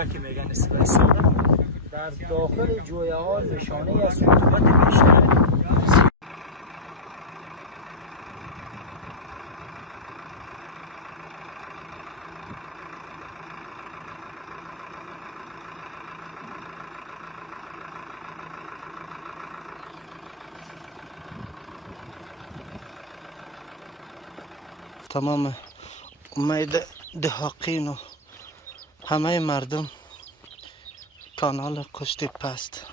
نقطه که میگن استوای ساده در داخل جویه ها نشانه از رطوبت بیشتر. تمام امید دهاقین و همه مردم کانال کشتی پست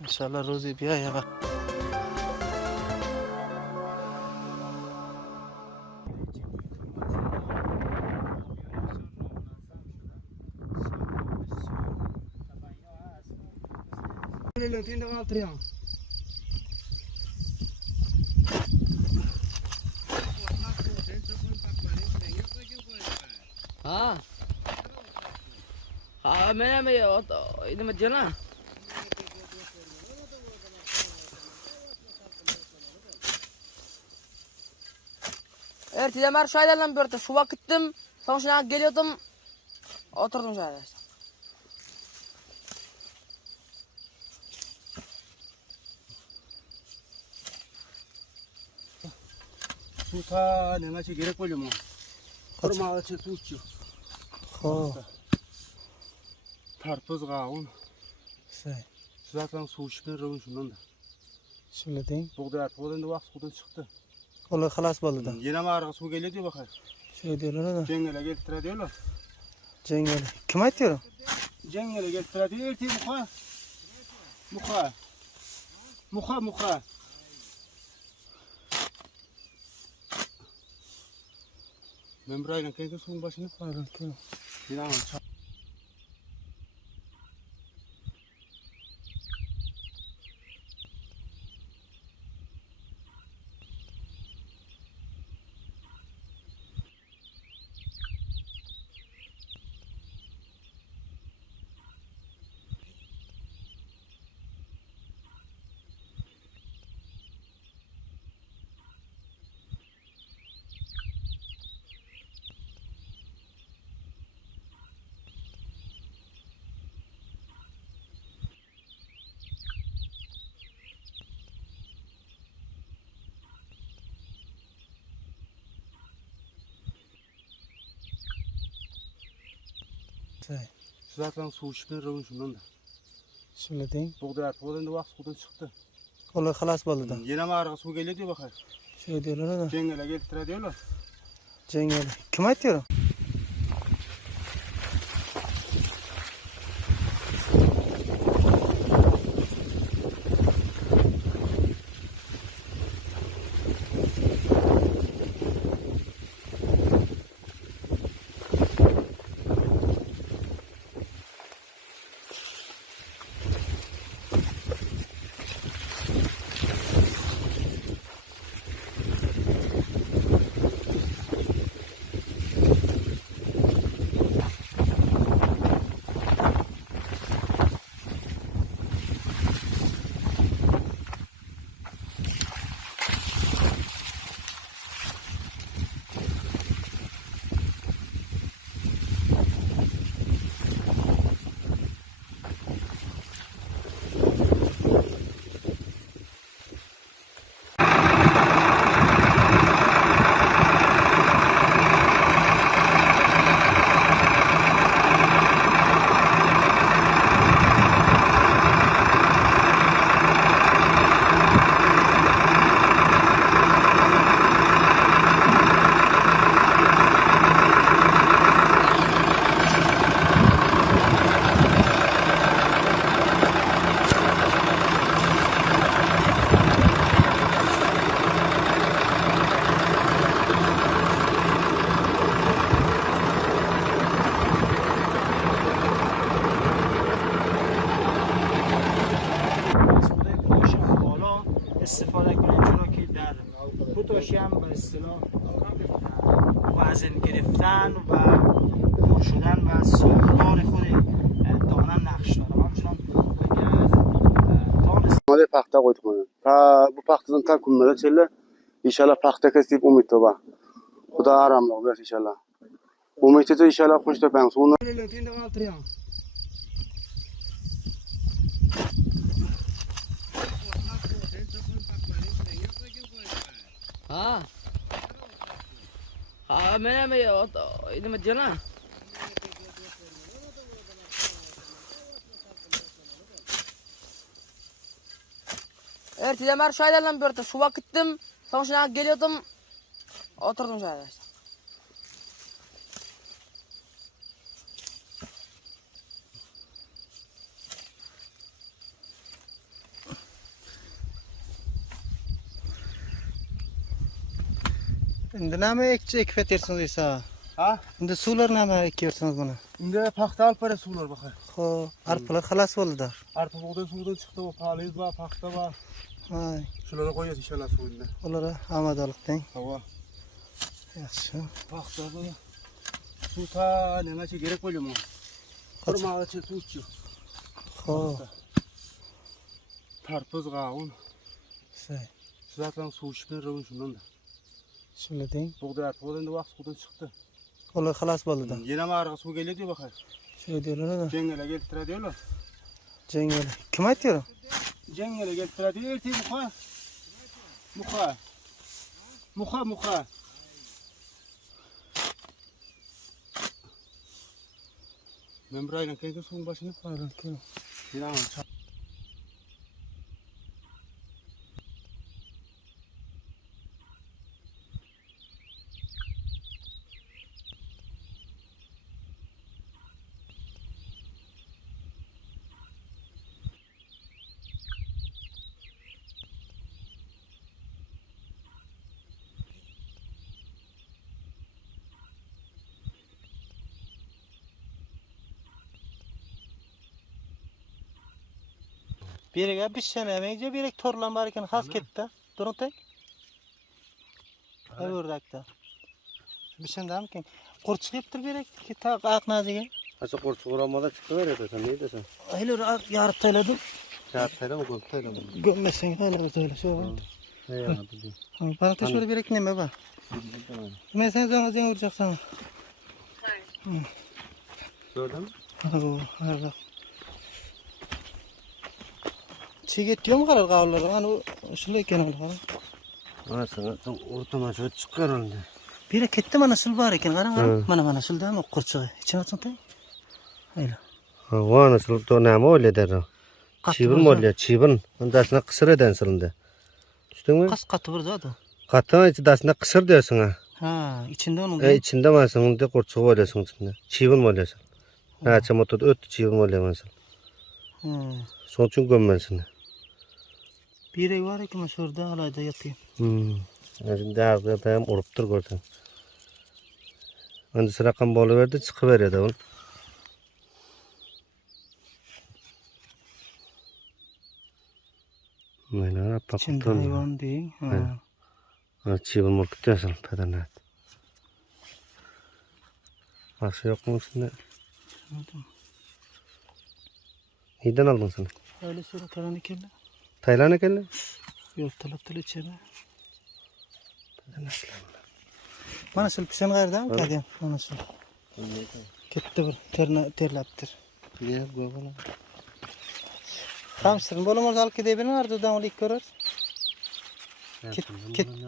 انشالله روزی بیایه و मैं इधर मत जाना Erteden beri şahidlerle birlikte suva gittim. Sonra geliyordum. Oturdum şahide işte. Suta neme çe gerek oluyor mu? Kurmağı çe tutçu. Tarpız qağun. Zaten su içmen rövün şundan da. Şöyle deyin. Buğday atmadan da vaqt sudan çıktı. Ola xalas bo'ldi da. Yana mağaraga su geliyor diye bakar. Şöyle diyorlar da. Cengele keltire diyorlar. Cengeli. Kim aytıyor? Cengele keltire diyor. Erti muha. Muha. Muha muha. Ben burayla kendi suyun başına koyarım. Bilemem. Zaten su içmen rövün şundan da. Şöyle deyin. Buğday atmadan da vaqt sudan çıktı. Ola xalas bo'ldi da. Yana mağaraga su geliyor diye bakar. Şöyle diyorlar da. Cengele keltire diyorlar. Cengeli. Kim aytıyor? استفاده کنید چرا که در پوتاشی هم به اصطلاح وزن گرفتن و پر شدن و ساختار خود دانه نقش داره. همچنان اگر ماده پخته قوت کنه bu paxtadan ta kunmada chelle inshaallah paxta kesib umid toba xudo aramliq ber inshaallah Bu mektete inşallah kuş tepem. Sonra Ha. Ha, ben ini majana. Erteden beri şaylarla bir su vakittim. Sonra geliyordum. Oturdum şaylar işte. Endi nima ekib beryapsiz esa? Ha? Endi suvlar nima ekyapsiz buni? Unda paxta olib berasiz suvlar bakar. Xo'p, arpalar xalas bo'ldi. Arpa buğday suvdan chiqdi, o paliz va paxta va Hay, shularni qo'yasiz inshaalloh suvda. ular omadalik deng. Havo. Yaxshi. Paxta bu. Suv ta nimacha kerak bo'ladi? Qurmoqchi suvchi. Xo'p, Tarpuz g'avun. say. Sizatlan suv ishmir ravun shundan. Shunday deng. Buğday arpa endi vaqt suvdan chiqdi. Ular xalas bo'ldi. Yana marg'a suv keladi bakar. Shunday deyiladi. Jengala keltiradi ular. Jangel. Kim aytdi? Jengala keltiradi. Erti muha. Muha. Muha muha. Men bir aylan keyin suvun başını Aylan keyin. Yana Biriga bir sene meyce birek torlan bar ekan, xas ketdi. Durun tek. Ördakda. Bir sene mi ken? Qurchiq yeptir birek, ta aqnaziga. Asa qo'rchiq uramada chiqib beradi, sen ne deysan? Hayır, yarib tayladim. Saat sayda mı ko'p sayda? Gömmesang hayır tayla shu. Bana da şöyle birek nima bor? Men sen zo'ng'izga urjaqsan. Gördün mü? Ha, Çiğet yok mu kadar kavurlar? Hani şöyle ekan ular. Mana sana ortaman şöyle çıkar onda. Bir ketdi mana sul var ekan, qarang. Mana sulda mı qurchig'i. İçine atsang. Hayla. Ha, va nasıl to nima o'ylaydir? Chivin bo'ladi, chivin. Undasini qisir edan silindi. Tushdingmi? Qatı bir zat. Qattiq ichidasini qisir deysan. Ha, içinde onun. İçinde masın unda qo'rchiq o'ylaysan içinde. Chivin bo'laysan. Ha, chamotot o't chivin bo'laysan. So'ng uchun gömmensin. Biri var ekan şurada alayda yatıyor. Endi arqada ham urib tur ko'rsan. Endi siraqam bo'laverdi, chiqib beradi u. Mana İçinde paqqatdan. hayvan değil. Ha. Chivin murkitasan padanat. Başka yok mu içinde? Neyden aldın sen? Öyle şöyle taranı kelle. Taylan ekenli? Yok talap içeri. Bana şöyle pişen gayrı mı kadın? Bana şöyle. Gitti bir terlaptır. Ya bu bana. Hamsırın bolumuz alıp gidebilin ardıdan onu ilk görür.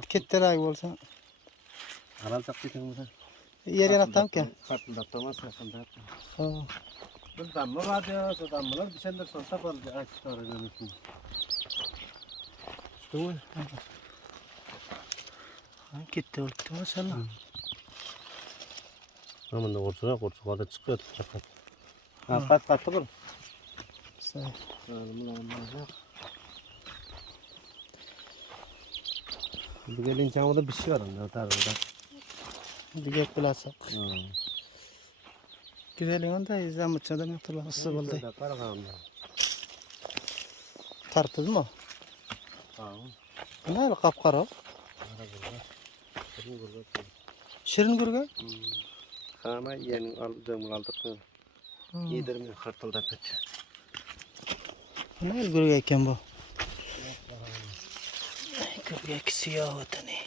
Kettiler olsa. Aral çaktın mı sen? Yer yanattım ki. Farklı daptamaz farklı. Ha. Bu damla var ya, o damlalar bir şeyler sonta var. Aç çıkaracağım. Şu Gitti oldu maşallah. Aman da ortadan da çıkıyor çakat. Ha katı var. Sağ. Bu gelin camda bir şey var orada. Diğer plasak. Güzelin onda izlemişçe de mutlu ısı oldu. Tartız mı? Ne öyle kapkara? Şirin gürge? Kana yeğenin aldığım aldık. Yedirmiyor kartalda pek. Ne öyle gürge iken bu? Gürge siyah otani.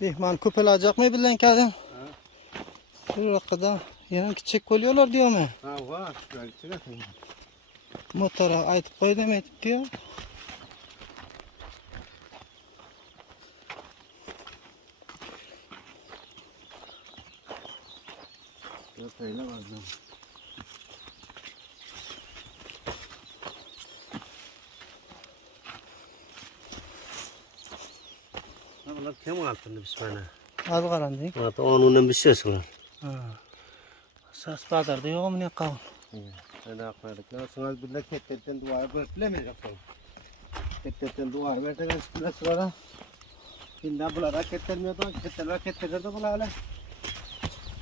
Mehman ko'p ilojaqmi bilan keldim. Shu yoqda yana kichik qo'lyolar deyapmi? Ha, var. Chiqadi. Motor aytib qo'ydim aytibdi-yu. Yo'qaylar arzon. Bunlar kim altında bismillah. Az qaranding. Ata onundan bir şey var. Ha. Sas bazarda yo'qmi ne qal? Ana aqlarlar so'z birlar ketdan duo berib yapalım. Ketdan duo bergan bismillah sonra. Endi bular kettirmaydi, kettiradi bular.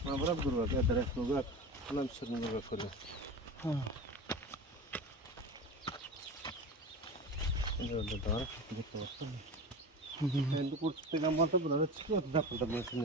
Mana burab durib, adres qo'yib, qilam sirni qo'yib. Ha. Endi dar ketib Endi kurtdan bo'lsa bular chiqib zapirda bo'lsin.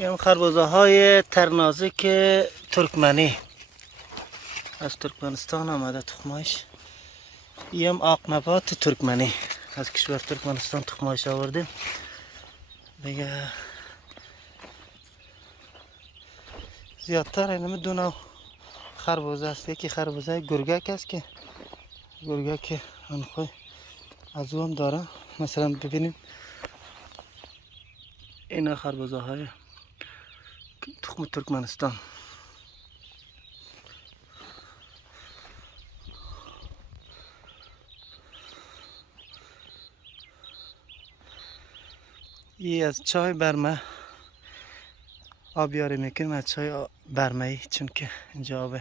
این خربزه های ترنازک ترکمنی از ترکمنستان آمده تخمایش. این آقنبات ترکمنی از کشور ترکمنستان تخمایش آوردیم دیگه. زیادتر اینم دو نوع خربزه است. یکی خربزه گرگک است که گرگک انخوی از او هم داره. مثلا ببینیم اینا خربزه های تخم ترکمنستان. این از چای برمه آبیاری میکنیم، از چای برمه‌ای، چون که اینجا آب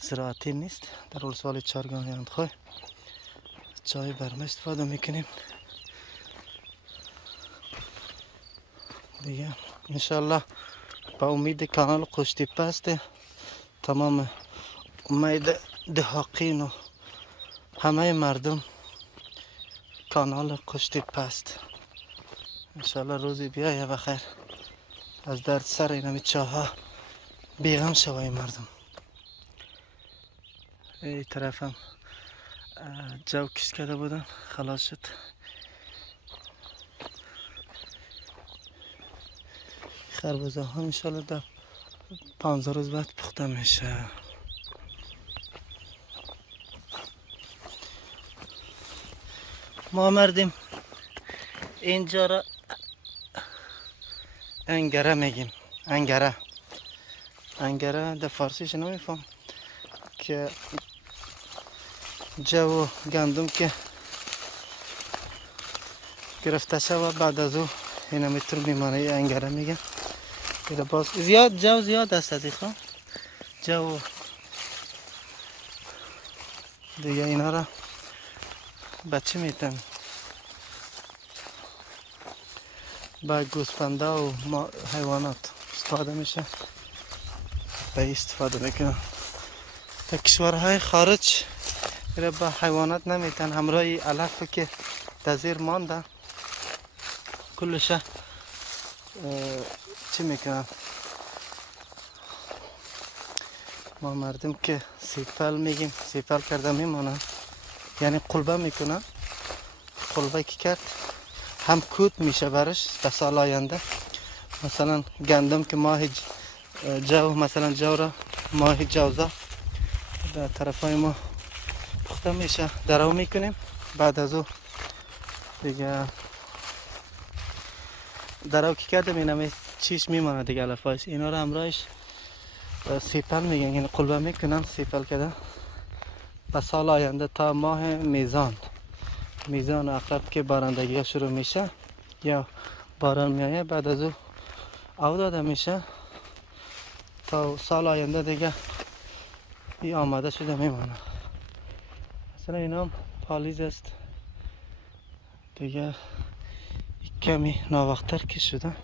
زراعتی نیست. در ولسوالی چارگان اندخوی چای برمه استفاده میکنیم دیگه. انشالله با امید کانال قوشتیپه است. تمام امید دهاقین و همه مردم کانال قوشتیپه است. انشالله روزی بیایه بخیر از درد سر اینمی چاها بیغم شوی مردم. این طرف هم جو کش کرده بودن خلاص شد. خربزه ها انشالله در 15 روز بعد پخته میشه. ما مردیم اینجا را انگره میگیم. انگره در فارسیش نمیفهم که جو گندم که گرفته شد بعد از او اینا میتر میمانه انگره میگن. باز جو زیاد است از این جو دیگه. اینا را بچه میتن با گوسفنده و حیوانات استفاده میشه. به استفاده میکنن. در کشورهای خارج با حیوانات نمیتن. همراه علف که در زیر مانده کلش چی میکنن. ما مردم که سیپل میگیم، سیپل کرده میمونن، یعنی قلبه میکنن. قلبه که کرد هم کود میشه برش به سال آینده. مثلا گندم که ماه جو، مثلا جو را ماه جوزا در طرف های ما پخته میشه، درو میکنیم. بعد از او دیگه درو که کردم اینم چیش میمانه دیگه علفایش. اینا را همراهش سیپل میگن، یعنی قلبه میکنن. سیپل کردن به سال آینده تا ماه میزان میزان اقرب که بارندگی شروع میشه یا باران میایه بعد از او داده میشه تا سال آینده دیگه این آماده شده میمانه. مثلا اینا هم پالیز است دیگه کمی ناوقتر که شده.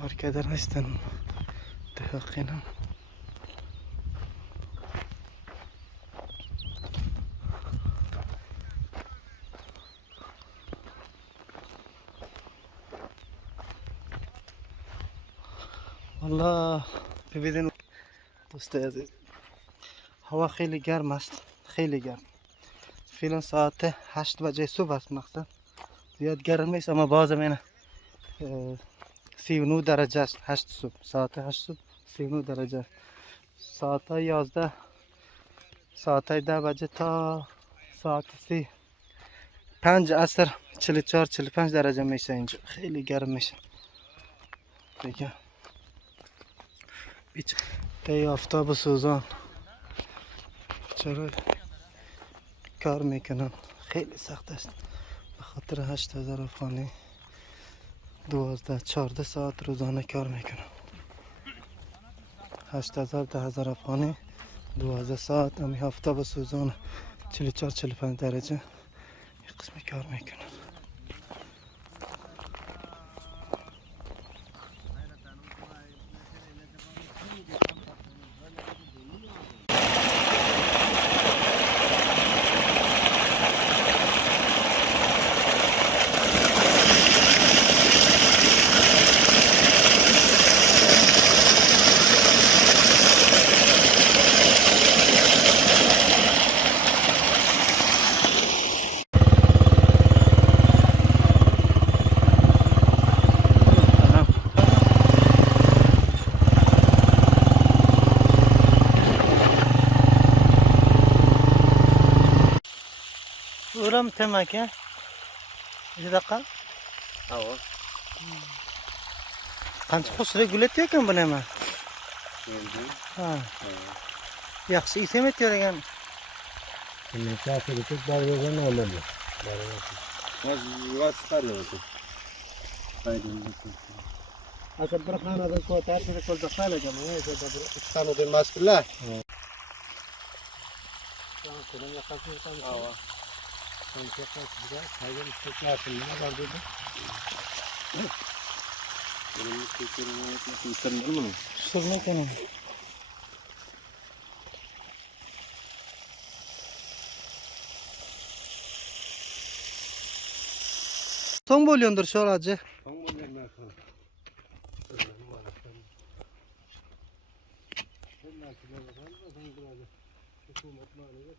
کار کدر هستن دقیقا. والله ببینید دوستای عزیز هوا خیلی گرم است، خیلی گرم. فعلا ساعت 8 بجه صبح است. مقصد زیاد گرم نیست اما بازم اینه 39 درجه است. 8 صبح، ساعت 8 صبح 39 درجه. ساعت 11 ساعت 10 بجه تا ساعت 5 عصر 44 45 درجه میشه. اینجا خیلی گرم میشه دیگه. ای آفتاب سوزان چرا کار میکنن؟ خیلی سخت است. به خاطر 8000 افغانی 12-14 ساعت روزانه کار میکنن. 8000 افغانی 12 ساعت امی آفتاب سوزان 44-45 درجه یک قسم کار میکنن. ورم تماكه ايش دقة؟ اوا قنچ خوش رگولت یکم بنما ها yaxshi isemet yaragan مسافر تو داره نامه باز واسطه تو اصلا برخانه از کوتاه شده کل دخانه جمعه شده استانو به ماسکله کلام یا خاصی میکنه آوا سنتی خاص دیگه هایم استقلال نه بردید شروع میکنم. Son bölüyordur şu aracı. Hukumet maliye